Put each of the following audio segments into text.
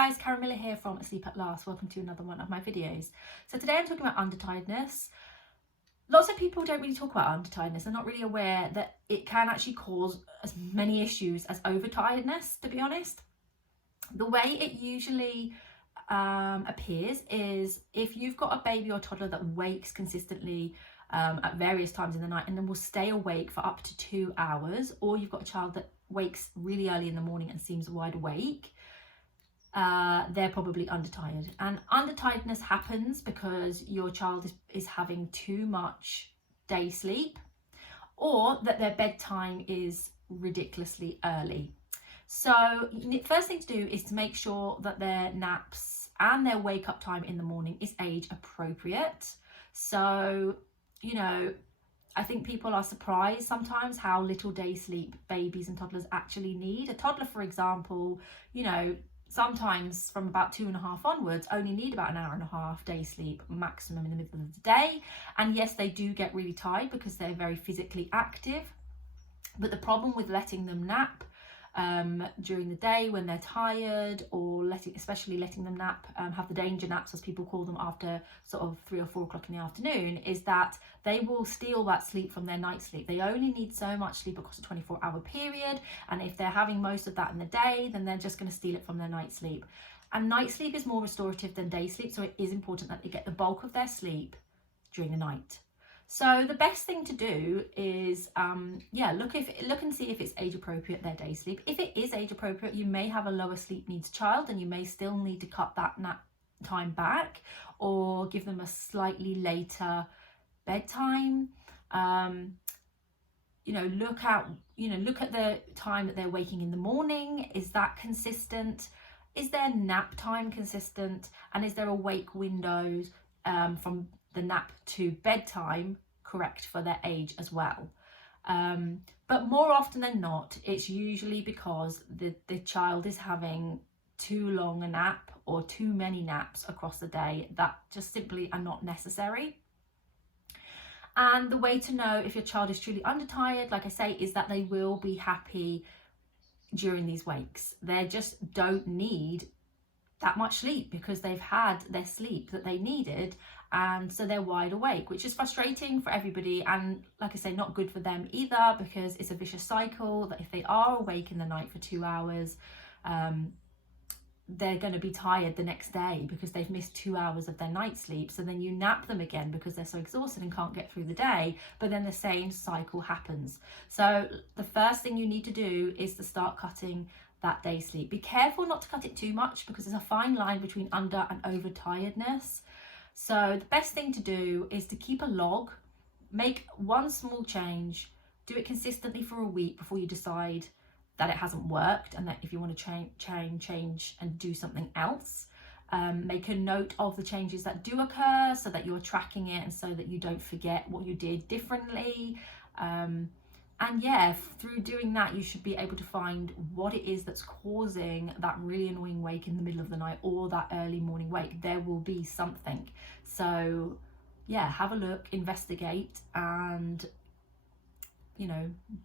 guys, Caramilla here from Asleep at Last. Welcome to another one of my videos. So today I'm talking about undertiredness. Lots of people don't really talk about undertiredness. They're not really aware that it can actually cause as many issues as overtiredness, to be honest. The way it usually appears is if you've got a baby or toddler that wakes consistently at various times in the night and then will stay awake for up to 2 hours, or you've got a child that wakes really early in the morning and seems wide awake, they're probably undertired. And undertiredness happens because your child is having too much day sleep, or that their bedtime is ridiculously early. So the first thing to do is to make sure that their naps and their wake up time in the morning is age appropriate. So, you know, I think people are surprised sometimes how little day sleep babies and toddlers actually need. A toddler, for example, you know, sometimes from about 2.5 onwards only need about 1.5 hours day sleep maximum in the middle of the day. And yes, they do get really tired because they're very physically active. But the problem with letting them nap during the day when they're tired, or especially letting them nap, have the danger naps as people call them, after sort of 3 or 4 o'clock in the afternoon, is that they will steal that sleep from their night sleep. They only need so much sleep across a 24-hour period, and if they're having most of that in the day, then they're just going to steal it from their night sleep. And night sleep is more restorative than day sleep, so it is important that they get the bulk of their sleep during the night. So the best thing to do is, look and see if it's age appropriate, their day sleep. If it is age appropriate, you may have a lower sleep needs child and you may still need to cut that nap time back or give them a slightly later bedtime. Look at the time that they're waking in the morning. Is that consistent? Is their nap time consistent? And is their awake windows from the nap to bedtime correct for their age as well? But more often than not, it's usually because the child is having too long a nap or too many naps across the day that just simply are not necessary. And the way to know if your child is truly undertired, like I say, is that they will be happy during these wakes. They just don't need that much sleep because they've had their sleep that they needed, and so they're wide awake, which is frustrating for everybody, and like I say, not good for them either, because it's a vicious cycle that if they are awake in the night for 2 hours, they're going to be tired the next day because they've missed 2 hours of their night sleep. So then you nap them again because they're so exhausted and can't get through the day, but then the same cycle happens. So the first thing you need to do is to start cutting that day sleep. Be careful not to cut it too much because there's a fine line between under and overtiredness. So the best thing to do is to keep a log, make one small change, do it consistently for a week before you decide that it hasn't worked, and that if you want to change and do something else. Make a note of the changes that do occur so that you're tracking it and so that you don't forget what you did differently. And yeah, through doing that, you should be able to find what it is that's causing that really annoying wake in the middle of the night or that early morning wake. There will be something. So yeah, have a look, investigate, and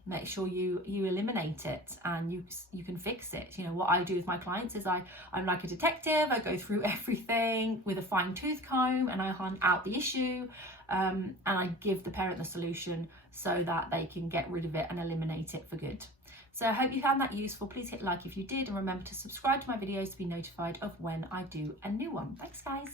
make sure you eliminate it and you can fix it. What I do with my clients is I'm like a detective. I go through everything with a fine-tooth comb and I hunt out the issue, and I give the parent the solution so that they can get rid of it and eliminate it for good. So I hope you found that useful. Please hit like if you did, and remember to subscribe to my videos to be notified of when I do a new one. Thanks guys.